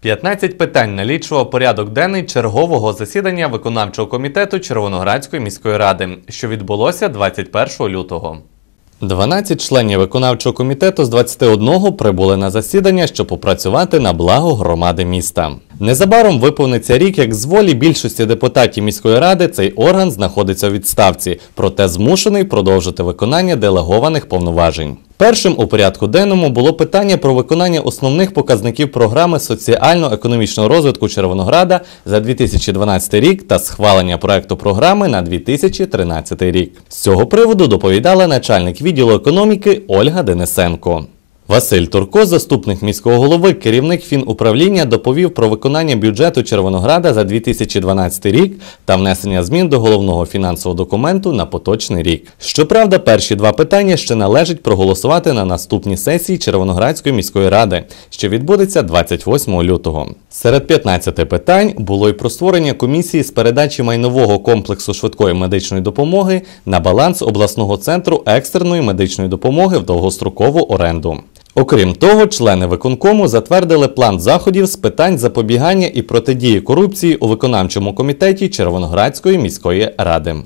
15 питань налічував порядок денний чергового засідання виконавчого комітету Червоноградської міської ради, що відбулося 21 лютого. 12 членів виконавчого комітету з 21 прибули на засідання, щоб попрацювати на благо громади міста. Незабаром виповниться рік, як з волі більшості депутатів міської ради цей орган знаходиться у відставці, проте змушений продовжити виконання делегованих повноважень. Першим у порядку денному було питання про виконання основних показників програми соціально-економічного розвитку Червонограда за 2012 рік та схвалення проекту програми на 2013 рік. З цього приводу доповідала начальник відділу економіки Ольга Денисенко. Василь Турко, заступник міського голови, керівник фінуправління, доповів про виконання бюджету Червонограда за 2012 рік та внесення змін до головного фінансового документу на поточний рік. Щоправда, перші два питання ще належить проголосувати на наступній сесії Червоноградської міської ради, що відбудеться 28 лютого. Серед 15 питань було й про створення комісії з передачі майнового комплексу швидкої медичної допомоги на баланс обласного центру екстреної медичної допомоги в довгострокову оренду. Окрім того, члени виконкому затвердили план заходів з питань запобігання і протидії корупції у виконавчому комітеті Червоноградської міської ради.